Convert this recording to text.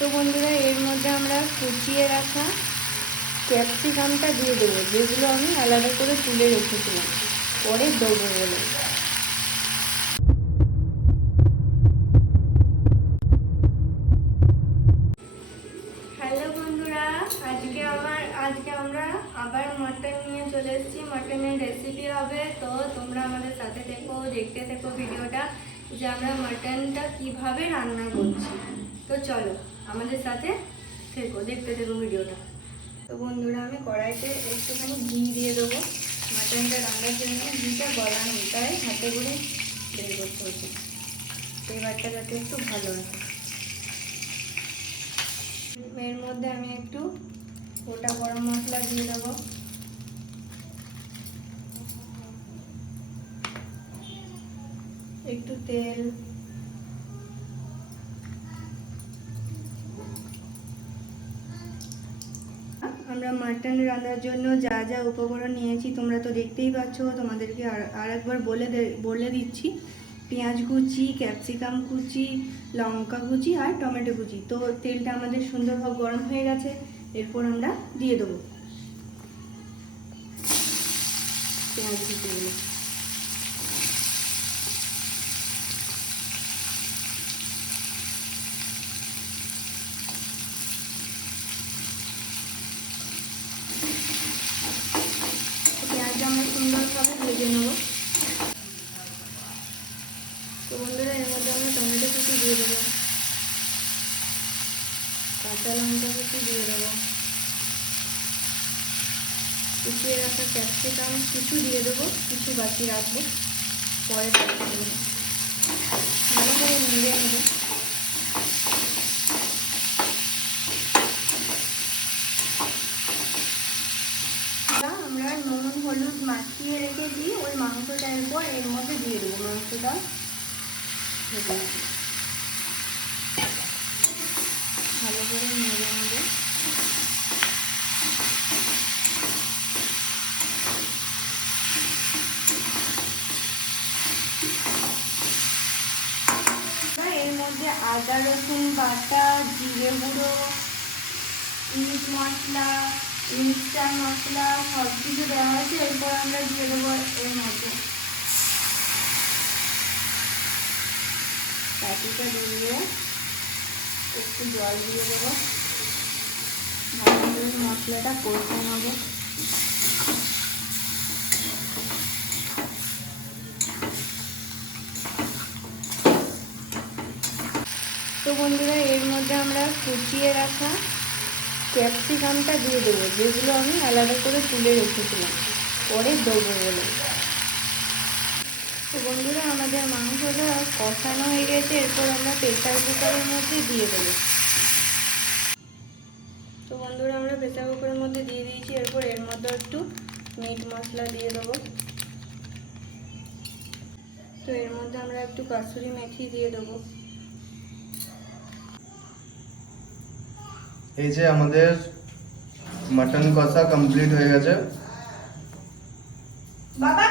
তো বন্ধুরা এর মধ্যে আমরা কুচিয়ে রাখা ক্যাপসিকামটা দিয়ে দেবো, যেগুলো আমি আলাদা করে তুলে রেখেছিলাম পরে দেবো বলে। হ্যালো বন্ধুরা, আজকে আমরা আবার মাটন নিয়ে চলে এসেছি। মাটনের রেসিপি হবে, তো তোমরা আমাদের সাথে দেখতে থেকো ভিডিওটা যে আমরা মাটনটা কিভাবে রান্না করছি। তো চলো আমাদের সাথে দেখতে থেকো ভিডিওটা। তো বন্ধুরা আমি কড়াইতে একটুখানি ঘি দিয়ে দেবো। মাটনটা রান্নার জন্য ঘিটা গলা নেই, তাই হাতে করে বের করতে হচ্ছে, ফ্লেভারটা যাতে একটু ভালো আসে। এর মধ্যে আমি একটু গোটা গরম মশলা দিয়ে দেবো, একটু তেল, আমরা মাটন রান্নার জন্য যা যা উপকরণ নিয়েছি তোমরা তো দেখতেই পাচ্ছ। তোমাদেরকে আর একবার বলে দিচ্ছি। পেঁয়াজ কুচি, ক্যাপসিকাম কুচি, লঙ্কা কুচি আর টমেটো কুচি। তো তেলটা আমাদের সুন্দরভাবে গরম হয়ে গেছে, এরপর আমরা দিয়ে দেবো পেঁয়াজ কুচিগুলো। পেঁয়াজটা আমরা সুন্দরভাবে ভেজে নেব। তো বন্ধুরা এর মধ্যে আমরা টমেটো কুচি দিয়ে দেবো, কাঁচা লঙ্কা কুচি দিয়ে দেবো, কুচিয়ে রাখা ক্যাপসিকাম কিছু দিয়ে দেবো, কিছু বাকি রাখবো পরে ভালো করে নেড়ে নেবো। আমরা নুন হলুদ মাখিয়ে রেখে দিই ওই মাংসটা, এরপর এর মধ্যে দিয়ে দেবো মাংসটা ভালো করে নেড়ে নেবো। এর মধ্যে আদা রসুন বাটা, জিরে গুঁড়ো, মিট মশলা, মিক্সচার মশলা সব কিছু দেওয়া আছে। এরপর আমরা দিয়ে দেবো এর মধ্যে কাঠিটা দিয়ে একটু জল দিয়ে দেবো, ভালো করে মশলাটা কষে নেবো। তো বন্ধুরা এর মধ্যে আমরা কুচিয়ে রাখা ক্যাপসিকামটা দিয়ে দেবো, যেগুলো আমি আলাদা করে তুলে রেখেছিলাম পরে দেবো বলে। তো বন্ধুরা আমাদের মাংসটা কষানো হয়ে গেছে, এরপর আমরা প্রেসার কুকারের মধ্যে দিয়ে দেবো। তো বন্ধুরা আমরা প্রেসার কুকারের মধ্যে দিয়ে দিয়েছি, এরপর এর মধ্যে একটু মিট মশলা দিয়ে দেবো। তো এর মধ্যে আমরা একটু কাসুরি মেথি দিয়ে দেবো। এই যে আমাদের মাটন কষা কমপ্লিট হয়ে গেছে। বাবা